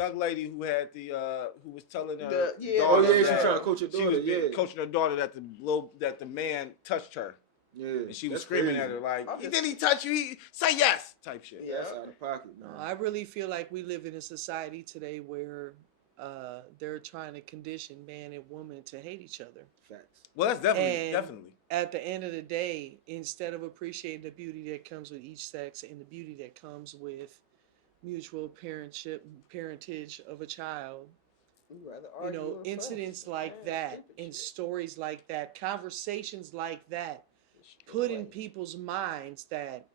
young lady who had who was telling her daughter she was trying to coach her daughter. She was coaching her daughter that the man touched her. Yeah, and she was screaming crazy at her like, "Did he touch you? Say yes!" type shit. Yeah, that's out of pocket. Man. I really feel like we live in a society today where they're trying to condition man and woman to hate each other. Facts. Well, that's definitely. At the end of the day, instead of appreciating the beauty that comes with each sex and the beauty that comes with mutual parentage of a child, incidents like that and stories like that, conversations like that, put in people's minds that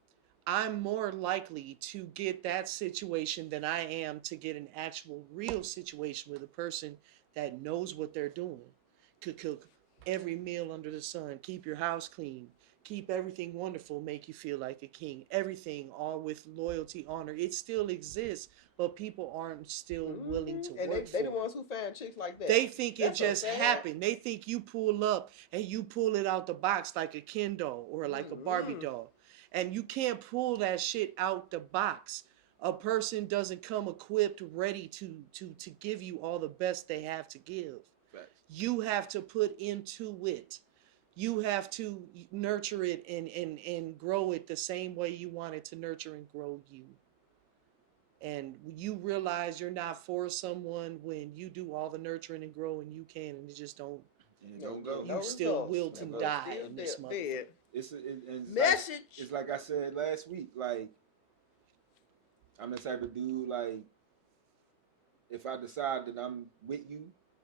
I'm more likely to get that situation than I am to get an actual real situation with a person that knows what they're doing. Could cook every meal under the sun, keep your house clean, keep everything wonderful, make you feel like a king. Everything, all with loyalty, honor. It still exists, but people aren't still willing to work for it. They the ones who find chicks like that. They think it just happened. They think you pull up and you pull it out the box like a Ken doll or like a Barbie doll. And you can't pull that shit out the box. A person doesn't come equipped, ready to give you all the best they have to give. Right. You have to put into it. You have to nurture it and grow it the same way you want it to nurture and grow you. And you realize you're not for someone when you do all the nurturing and growing you can, and it just don't. And it don't go. You still wilt and die in this motherfucker. It's message. It's like I said last week. Like, I'm the type of dude. Like, if I decide that I'm with you,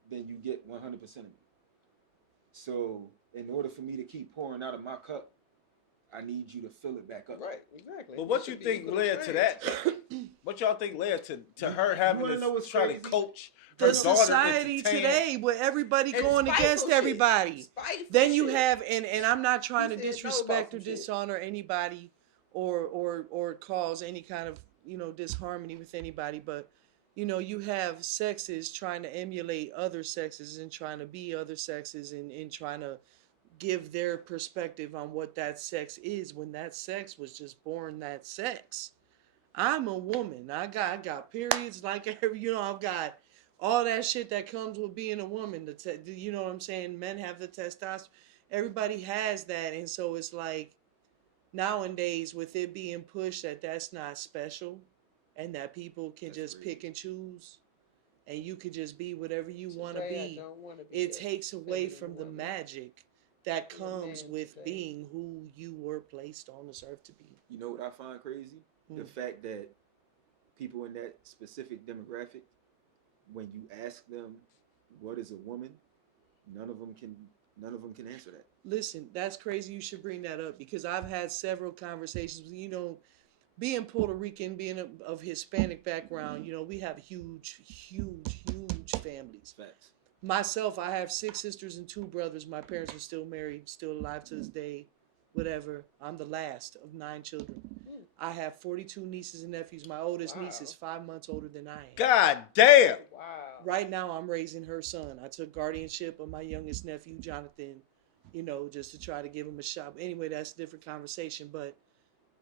then you get 100% of me. So, in order for me to keep pouring out of my cup, I need you to fill it back up. Right, exactly. But what you think led to that? What y'all think led to her having to try to coach her the daughter? Society today, with everybody going against everybody. Then you have, and I'm not trying to disrespect or dishonor anybody, or cause any kind of disharmony with anybody, but you have sexes trying to emulate other sexes and trying to be other sexes and trying to give their perspective on what that sex is when that sex was just born that sex. I'm a woman. I got periods like I've got all that shit that comes with being a woman. You know what I'm saying? Men have the testosterone. Everybody has that, and so it's like nowadays with it being pushed that that's not special, and that people can just pick and choose, and you could just be whatever you want to be. It takes away from the magic that comes with being who you were placed on this earth to be. You know what I find crazy? The fact that people in that specific demographic, when you ask them what is a woman, none of them can answer that. Listen, that's crazy. You should bring that up because I've had several conversations. Being Puerto Rican, being of Hispanic background, we have huge families. Facts. Myself, I have 6 sisters and 2 brothers. My parents are still married, still alive to this day, whatever. I'm the last of 9 children. I have 42 nieces and nephews. My oldest niece is 5 months older than I am. God damn. Wow. Right now, I'm raising her son. I took guardianship of my youngest nephew, Jonathan, just to try to give him a shot. Anyway, that's a different conversation. But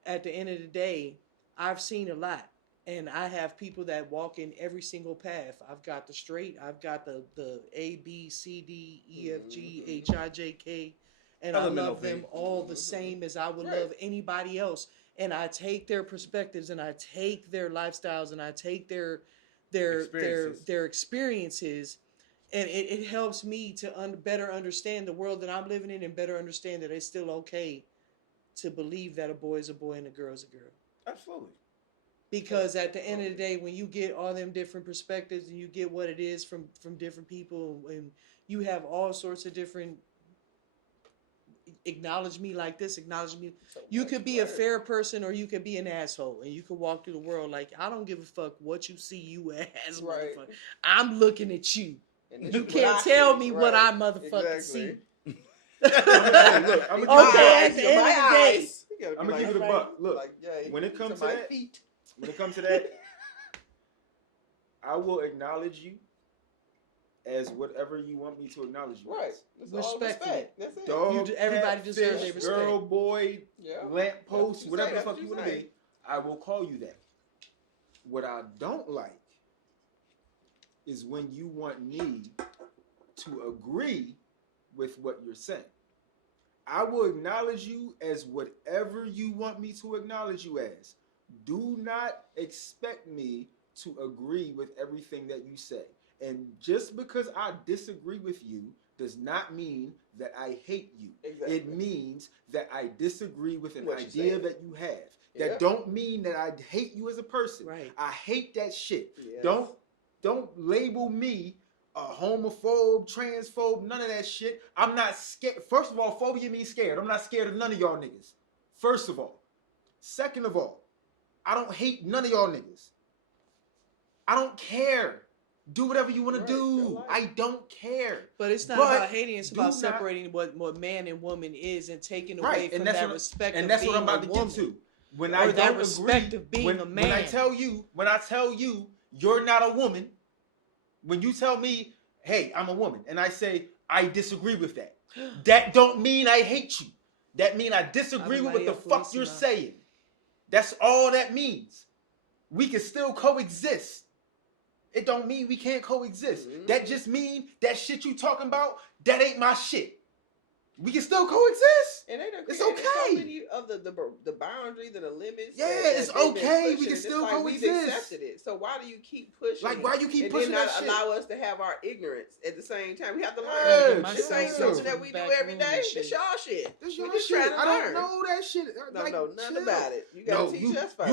at the end of the day, I've seen a lot. And I have people that walk in every single path. I've got the straight. I've got the A, B, C, D, E, F, G, H, I, J, K. And I love them all the same as I would love anybody else. And I take their perspectives and I take their lifestyles and I take their experiences. And it helps me to better understand the world that I'm living in and better understand that it's still okay to believe that a boy is a boy and a girl is a girl. Absolutely. Because at the end of the day, when you get all them different perspectives and you get what it is from different people, and you have all sorts of different acknowledge me like this, acknowledge me. You could be a fair person or you could be an asshole, and you could walk through the world like, I don't give a fuck what you see you as, motherfucker. I'm looking at you. You can't tell me what I motherfucking see. Look, at the end of the day, I'm gonna give it a buck. Look, when it comes to that, I will acknowledge you as whatever you want me to acknowledge you. Right. Respect. That's it. Dog, everybody deserves their respect. Girl, boy, lamppost, whatever the fuck you want to be, I will call you that. What I don't like is when you want me to agree with what you're saying. I will acknowledge you as whatever you want me to acknowledge you as. Do not expect me to agree with everything that you say. And just because I disagree with you does not mean that I hate you. Exactly. It means that I disagree with an idea that you have. That don't mean that I hate you as a person. Right. I hate that shit. Yes. Don't label me a homophobe, transphobe, none of that shit. I'm not scared. First of all, phobia means scared. I'm not scared of none of y'all niggas. First of all. Second of all, I don't hate none of y'all niggas. I don't care. Do whatever you want to do. I don't care. But it's not about hating. It's about separating what man and woman is and taking away from that respect of being a woman. And that's what I'm about to get to. When I don't respect of being a man. When I tell you you're not a woman, when you tell me, hey, I'm a woman, and I say I disagree with that, that don't mean I hate you. That mean I disagree with what the fuck you're saying. That's all that means. We can still coexist. It don't mean we can't coexist. Mm-hmm. That just mean that shit you talking about, that ain't my shit. We can still coexist. And it's okay. So many of the boundaries and the limits. Yeah, it's okay. We can still coexist. We've accepted it. So why do you keep pushing? Like, why you keep pushing that shit? And then not allow us to have our ignorance at the same time. We have to learn. This ain't something that we do every day. It's y'all shit. This your shit. I don't know that shit. No, nothing about it. You gotta teach us first.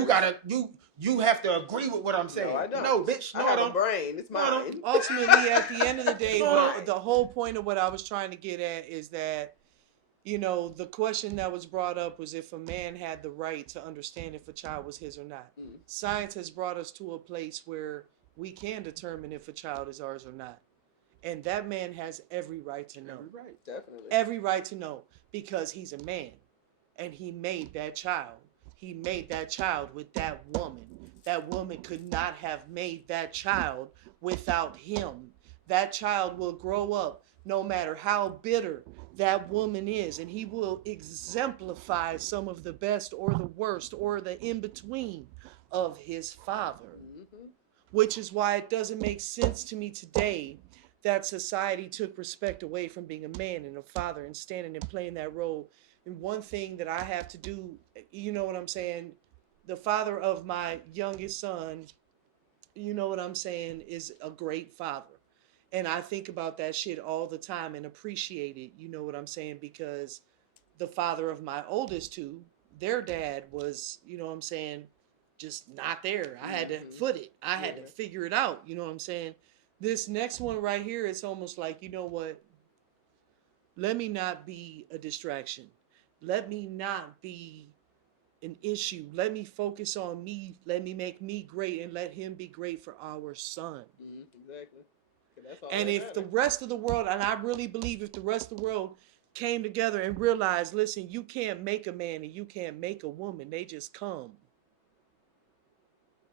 You have to agree with what I'm saying. No, I don't. No, bitch. No, I have a brain. It's mine. Ultimately, at the end of the day, the whole point of what I was trying to get at is that, you know, the question that was brought up was if a man had the right to understand if a child was his or not. Mm. Science has brought us to a place where we can determine if a child is ours or not. And that man has every right to know. Every right, definitely. Every right to know because he's a man and he made that child. He made that child with that woman. That woman could not have made that child without him. That child will grow up no matter how bitter that woman is, and he will exemplify some of the best or the worst or the in-between of his father. Mm-hmm. Which is why it doesn't make sense to me today that society took respect away from being a man and a father and standing and playing that role. And one thing that I have to do, you know what I'm saying? The father of my youngest son, you know what I'm saying, is a great father. And I think about that shit all the time and appreciate it, you know what I'm saying? Because the father of my oldest two, their dad was, you know what I'm saying, just not there. I had to foot it. I had to figure it out, you know what I'm saying? This next one right here, it's almost like, you know what? Let me not be a distraction. Let me not be an issue. Let me focus on me. Let me make me great and let him be great for our son. Exactly. And if the rest of the world, and I really believe if the rest of the world came together and realized, listen, you can't make a man and you can't make a woman. They just come.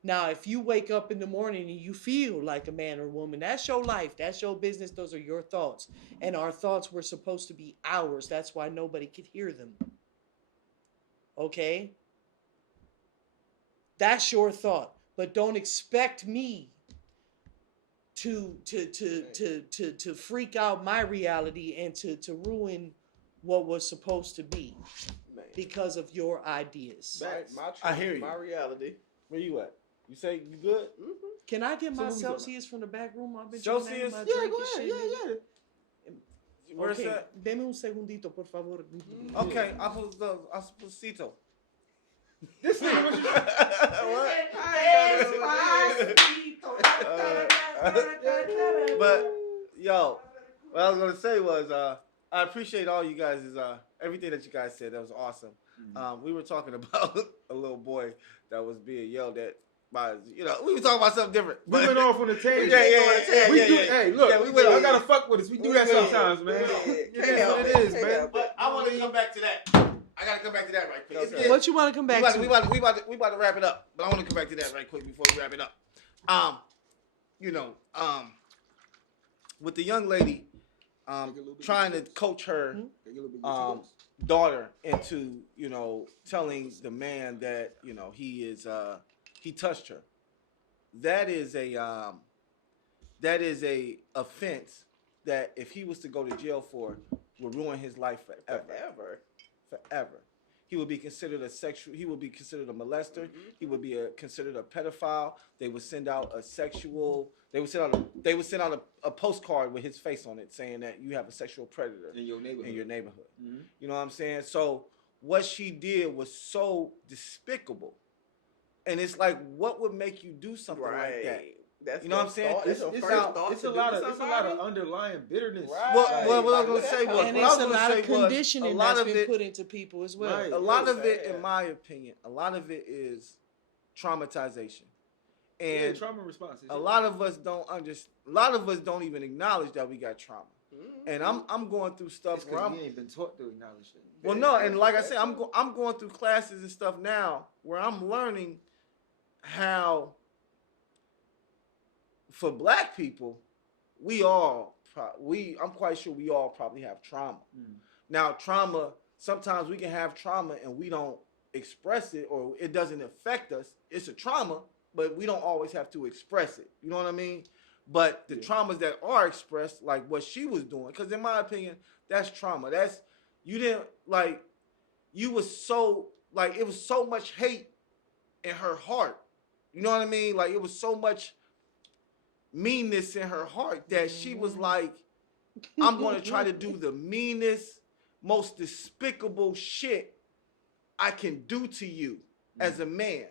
Now, if you wake up in the morning and you feel like a man or a woman, that's your life. That's your business. Those are your thoughts. And our thoughts were supposed to be ours. That's why nobody could hear them. Okay? That's your thought. But don't expect me to freak out my reality and to ruin what was supposed to be because of your ideas. I hear you. My reality. Where you at? You say you good? Mm-hmm. Can I get my Celsius from the back room? I've been Celsius? Yeah, go ahead. Yeah. Where's that? Deme un segundito, por favor. Okay, Aposito. This nigga was But yo, what I was gonna say was I appreciate all you guys' everything that you guys said. That was awesome. Mm-hmm. We were talking about a little boy that was being yelled at by, you know, we were talking about something different. We went off on the tangent. Hey, look, I gotta fuck with us. We do that sometimes, man. Yeah, what it is, man. But I want to come back to that. I gotta come back to that right quick. Okay. What you want to come back to? We about to wrap it up, but I want to come back to that right quick before we wrap it up. With the young lady, trying to coach her daughter into, you know, telling the man that, you know, he touched her. That that is a offense that if he was to go to jail for, would ruin his life forever. He would be considered a sexual. He would be considered a molester. Mm-hmm. He would be considered a pedophile. They would send out a sexual. They would send out a postcard with his face on it, saying that you have a sexual predator in your neighborhood. Mm-hmm. You know what I'm saying? So what she did was so despicable, and it's like, what would make you do something like that? That's you know what I'm saying? It's a lot of underlying bitterness. Right. Well, what I was gonna say was, and it's a lot of conditioning that's been put into people as well. Right. A lot of it, in my opinion, a lot of it is traumatization, and trauma responses. A lot of us don't understand. A lot of us don't even acknowledge that we got trauma. Mm-hmm. And I'm going through stuff where we ain't been taught to acknowledge it. Well, no, and like I said, I'm going through classes and stuff now where I'm learning how. For black people, I'm quite sure we all probably have trauma. Mm. Now, trauma, sometimes we can have trauma and we don't express it, or it doesn't affect us. It's a trauma, but we don't always have to express it. You know what I mean? But the traumas that are expressed, like what she was doing, because in my opinion, that's trauma. It was so much hate in her heart. You know what I mean? Like, it was so much meanness in her heart that she was like, I'm going to try to do the meanest, most despicable shit I can do to you as a man.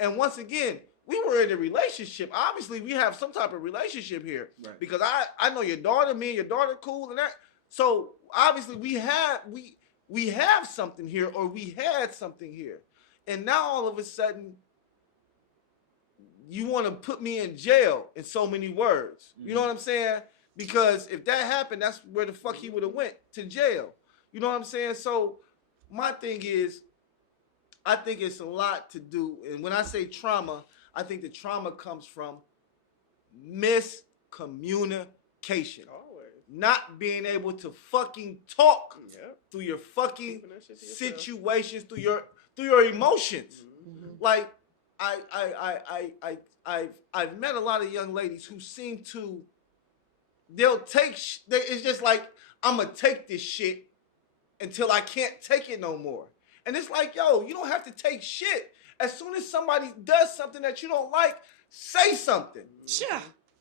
And once again, we were in a relationship. Obviously, we have some type of relationship here, right? Because I know your daughter, me and your daughter cool and that. So obviously we have something here, or we had something here. And now all of a sudden, you want to put me in jail in so many words. Mm-hmm. You know what I'm saying? Because if that happened, that's where the fuck he would have went, to jail. You know what I'm saying? So my thing is, I think it's a lot to do. And when I say trauma, I think the trauma comes from miscommunication. Always. Not being able to fucking talk through your fucking situations, through your emotions. Mm-hmm. Like, I've met a lot of young ladies who seem to, it's just like, I'm going to take this shit until I can't take it no more. And it's like, yo, you don't have to take shit. As soon as somebody does something that you don't like, say something. Yeah.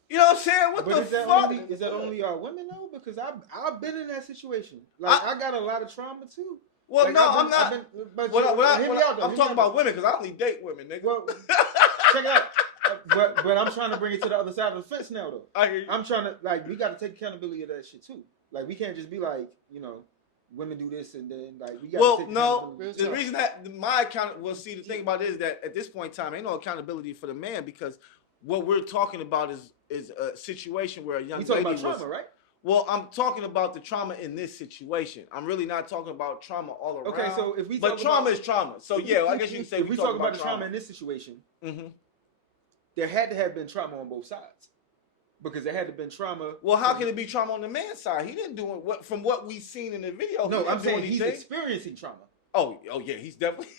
You know what I'm saying? What the fuck? Is that only our women though? Because I've been in that situation. Like, I got a lot of trauma too. Well, like, no, I'm not. I'm talking about women because I only date women, nigga. Well, check it out. But I'm trying to bring it to the other side of the fence now, though. I hear you. I'm trying to, like, we got to take accountability of that shit too. Like, we can't just be like, women do this and then like we got to take accountability. The reason that the thing about it is that at this point in time, ain't no accountability for the man, because what we're talking about is a situation where a young lady was trauma, right? Well, I'm talking about the trauma in this situation. I'm really not talking about trauma all around. Okay, so if we but trauma is trauma. So yeah, I guess you can say if we talk about the trauma in this situation. Mm-hmm. There had to have been trauma on both sides, because there had to have been trauma. Well, how can it be trauma on the man's side? He didn't do it. From what we've seen in the video, no, I'm saying he's experiencing trauma. Oh yeah, he's definitely.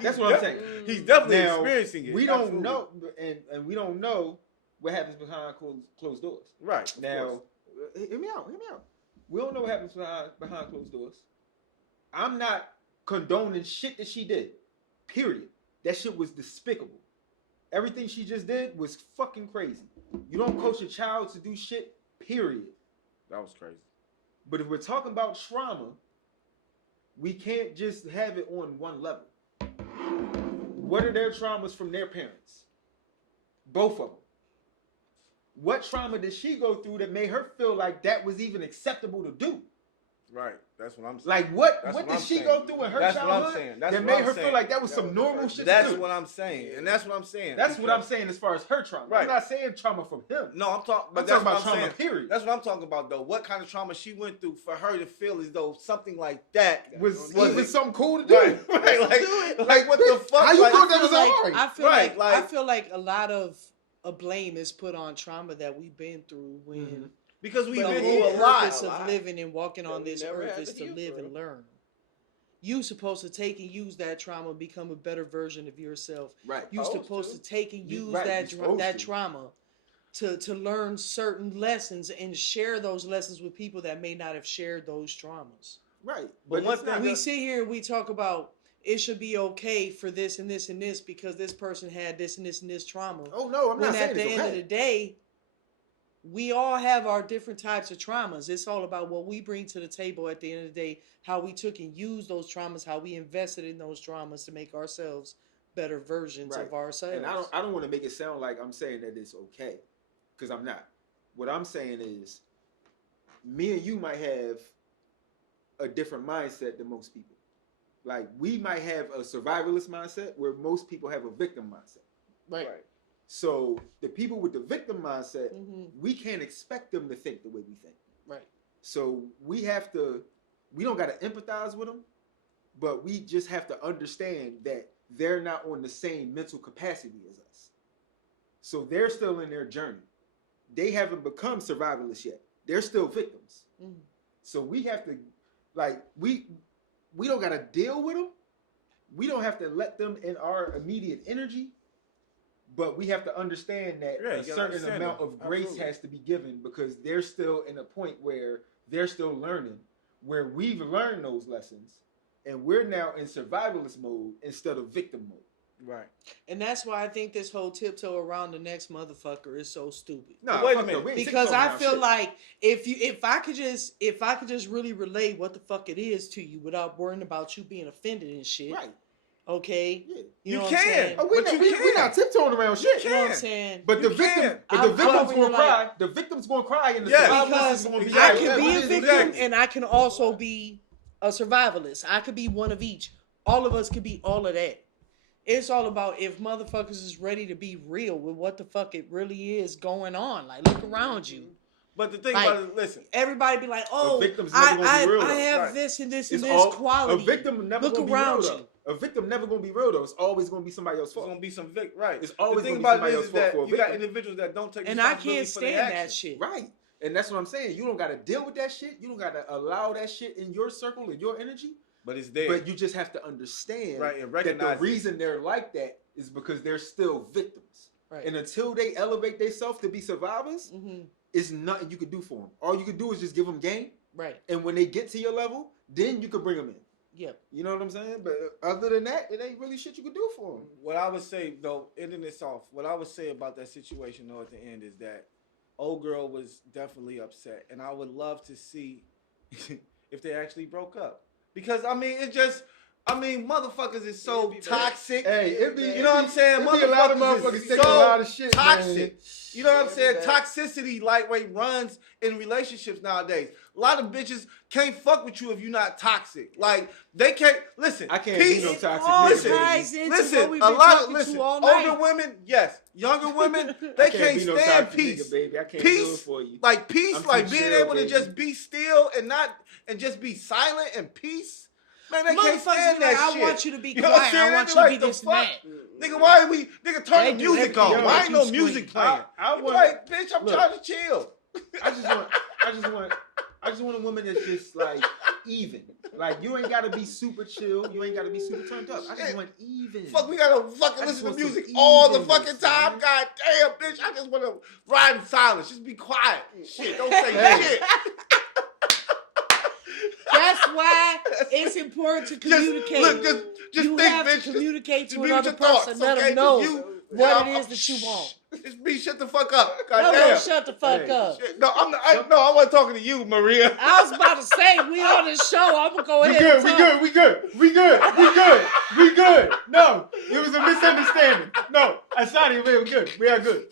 That's what I'm saying. He's definitely experiencing it. We don't know, and we don't know what happens behind closed doors. Right. Now, hear me out. We don't know what happens behind closed doors. I'm not condoning shit that she did. Period. That shit was despicable. Everything she just did was fucking crazy. You don't coach a child to do shit. Period. That was crazy. But if we're talking about trauma, we can't just have it on one level. What are their traumas from their parents? Both of them. What trauma did she go through that made her feel like that was even acceptable to do? Right. That's what I'm saying. Like, what did she go through in her childhood that made her feel like that was some normal shit to do? That's what I'm saying. And that's what I'm saying. That's what I'm saying as far as her trauma. Right. I'm not saying trauma from him. No, I'm talking about trauma, period. That's what I'm talking about, though. What kind of trauma she went through for her to feel as though something like that was something cool to do. Right. Like what the fuck? How you thought that was alright? I feel like a lot of blame is put on trauma that we've been through when... Mm-hmm. Because we've been through a lot. The purpose of living and walking on this earth is to live and learn. You're supposed to take and use that trauma and become a better version of yourself. Right. You're supposed to take and use that trauma to learn certain lessons and share those lessons with people that may not have shared those traumas. Right. But one thing we sit here and we talk about it should be okay for this and this and this because this person had this and this and this trauma. Oh no, I'm not saying at the end of the day, we all have our different types of traumas. It's all about what we bring to the table at the end of the day, how we took and used those traumas, how we invested in those traumas to make ourselves better versions of ourselves. And I don't want to make it sound like I'm saying that it's okay, because I'm not. What I'm saying is, me and you might have a different mindset than most people. Like, we might have a survivalist mindset where most people have a victim mindset. Right. So the people with the victim mindset, we can't expect them to think the way we think. Right. So we don't got to empathize with them, but we just have to understand that they're not on the same mental capacity as us. So they're still in their journey. They haven't become survivalists yet. They're still victims. So we have to, like, we don't got to deal with them. We don't have to let them in our immediate energy. But we have to understand that a certain amount of grace has to be given, because they're still in a point where they're still learning, where we've learned those lessons, and we're now in survivalist mode instead of victim mode. Right. And that's why I think this whole tiptoe around the next motherfucker is so stupid. No, wait a minute. Because I feel like if I could just really relay what the fuck it is to you without worrying about you being offended and shit. Right. Okay. Yeah. You know can. What I'm saying? Oh, we're not tiptoeing around shit. You know what I'm saying? But the victim's gonna cry. The victim's gonna cry, and the survivalist is gonna be I can be a victim and I can also be a survivalist. I could be one of each. All of us could be all of that. It's all about if motherfuckers is ready to be real with what the fuck it really is going on. Like, look around you. But the thing about it, listen. Everybody be like, oh, I have this and this and this quality. A victim never look gonna around be real, though. A victim never gonna be real, though. It's always gonna be somebody else's fault. It's gonna be some right. It's always the thing gonna about be it somebody else's fault for a you got victim. individuals that don't take and I responsibility can't for their stand that actions. shit. Right. And that's what I'm saying. You don't gotta deal with that shit. You don't gotta allow that shit in your circle or your energy. But it's there. But you just have to understand and that the reason they're like that is because they're still victims. Right. And until they elevate themselves to be survivors, it's nothing you could do for them. All you could do is just give them game. Right. And when they get to your level, then you could bring them in. Yep. You know what I'm saying? But other than that, it ain't really shit you could do for them. What I would say, though, ending this off, what I would say about that situation, though, at the end is that old girl was definitely upset. And I would love to see if they actually broke up. Because, I mean, motherfuckers is so toxic. Hey, you know what I'm saying? Motherfuckers is so a lot of shit, toxic. Man. You know what I'm saying? Toxicity, lightweight, runs in relationships nowadays. A lot of bitches can't fuck with you if you're not toxic. Like, they can't, listen. I can't be no toxic nigga. Listen, a lot of, older women, yes. Younger women, they can't stand peace. Baby. I can't peace, do it for you. Like peace, I'm like being chill, able to just be still and just be silent and peace. Man, they can't stand that shit. I want you to be quiet. I want you to be this and that. Nigga, why turn the music on? Why ain't no music playing? Like, bitch, I'm trying to chill. I just want a woman that's just like even. Like, you ain't gotta be super chill. You ain't gotta be super turned up. I just want even. Fuck, we gotta fucking listen to music all the fucking time. Man. God damn, bitch. I just wanna ride in silence. Just be quiet. Shit, don't say shit. That's why it's important to communicate. Just you think, have bitch. to communicate to be another person. Let them know what it is that you want. Just be shut the fuck up. No, shut the fuck up. No, I wasn't talking to you, Maria. I was about to say, we on this show. I'm gonna go ahead. We good. No, it was a misunderstanding. No, Asadi, we are good. We are good.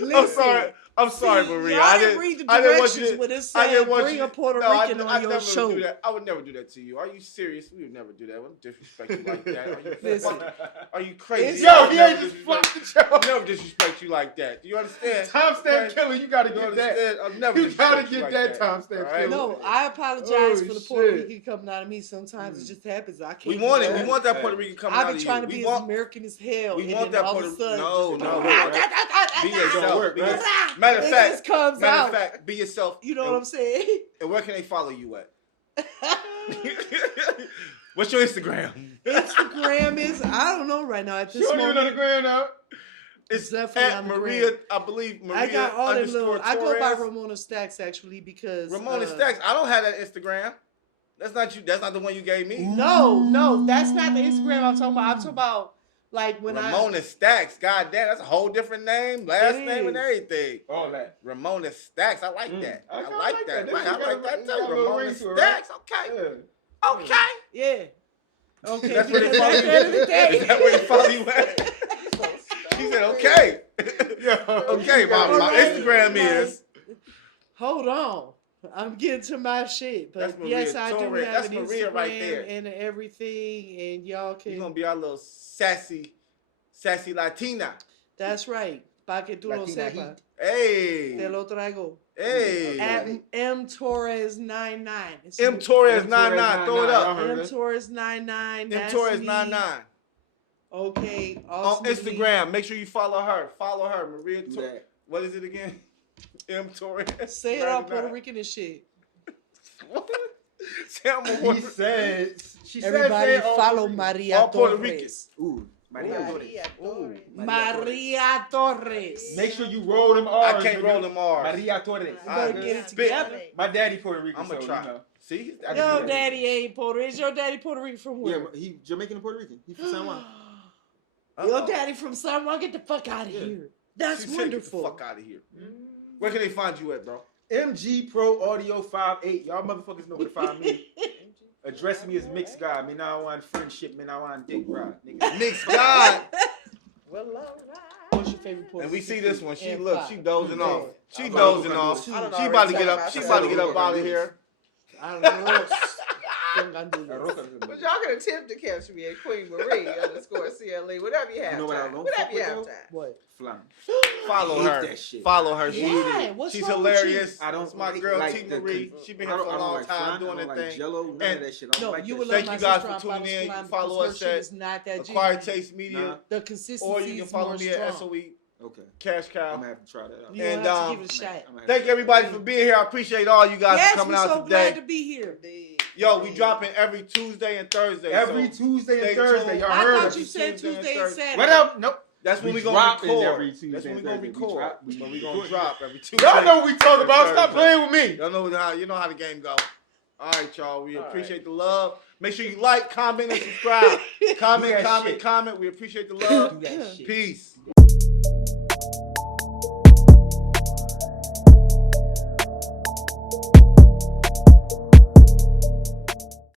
Listen. I'm sorry, Maria. I didn't read the directions when it said bring a Puerto Rican on your show. I would never do that to you. Are you serious? We would never do that. I wouldn't disrespect you like that. Are you crazy? Yo, he ain't just flopped the show. Never disrespect you like that. Do you understand? Timestamp killer, you gotta get that. I'll never you gotta get that timestamp killer. No, I apologize for the Puerto Rican coming out of me. Sometimes it just happens. I can't. We want it. We want that Puerto Rican coming out of you. I've been trying to be as American as hell. We want that Puerto Rican. No. Be yourself. Matter of fact, be yourself. You know what I'm saying? And where can they follow you at? What's your Instagram? Instagram is, I don't know right now at this moment. You don't even know the gram now. It's definitely at Maria, I believe Maria. I got all the little. I go by Torres. Ramona Stacks actually because Ramona Stacks. I don't have that Instagram. That's not you. That's not the one you gave me. No, that's not the Instagram I'm talking about. I'm talking about like when Ramona Stacks. God damn, that's a whole different name, last name and everything. All that. Ramona Stacks. I like that. I like that. That's I like that too. Ramona to it, Stacks. right? Okay. Yeah. Okay. Yeah. Okay. That's where they follow you. Is that where they follow you at? She said, okay. Okay, my Instagram is. Hold on. I'm getting to my shit. But yes, I do have That's an Maria Instagram right there. and everything. And y'all can. You're going to be our little sassy Latina. That's right. Pa que tú lo sepas. Hey. Te lo traigo. Hey. At M Torres 99. M Torres 99. Throw it up. M Torres 99. M Torres 99. Okay. On Instagram, make sure you follow her. Follow her, Maria. What is it again? M Torres. Say it all Puerto Rican and shit. What? She Everybody said follow Maria all Puerto Torres. Ooh, Maria Torres. Maria Torres. Make sure you roll them R's. I can't roll them R's. Maria Torres. You better get it together. My daddy Puerto Rican. I'm gonna try. See? Your daddy ain't Puerto Rican. Is your daddy Puerto Rican from where? Yeah, he Jamaican and Puerto Rican. He from San Juan. Your daddy from San Juan. Get the fuck out of here. That's wonderful. Get the fuck out of here. Where can they find you at, bro? MG Pro Audio 58. Y'all motherfuckers know where to find me. Address me as Mixed God. Me now want friendship. Me now want dick ride. Mixed God. Well, all right. What's your favorite Puerto And we see Rican this one. She food? look. She dozing off. She I'm dozing off. She about to get up. She about to get up out of here. I don't know. But y'all can attempt to catch me at Queen Marie _CLE. Whatever you have. You know what I time. don't Whatever fuck you with, have though? time. What? Flan. Follow I hate her. that shit. Follow her. Yeah, what's She's wrong with hilarious. you? I don't That's my like- girl like T the- Marie. She been I here for don't a long like time flan, doing I don't her like thing. Jello, none And of that shit. I don't No, like you that would shit. love Thank my you guys sister for on tuning in. Slime You follow because us her shit at is not that Acquired juicy. Taste Media. Nah. The consistency Or you can follow more me strong. at SOE Okay. Cash I'm Cow. gonna have to try that out. You And, have to give it a shot. Thank everybody for being here. I appreciate all you guys Yes, for coming we're out so today. glad to be here. Yo, we dropping every Tuesday and Thursday. Every so Tuesday stay and Thursday. tuned. Y'all I heard thought us. you said Tuesday and Saturday. What up? Nope. That's when We we gonna dropping record. every Tuesday That's when we and gonna Thursday. We record. drop- we But we record. gonna drop every Tuesday. Y'all know what we talking and about. Stop Thursday. playing with me. Y'all know you know how the game go. All right, y'all. We appreciate the love. Make sure you like, comment, and subscribe. Comment. Do that shit. Comment. We appreciate the love. Do that shit. Peace.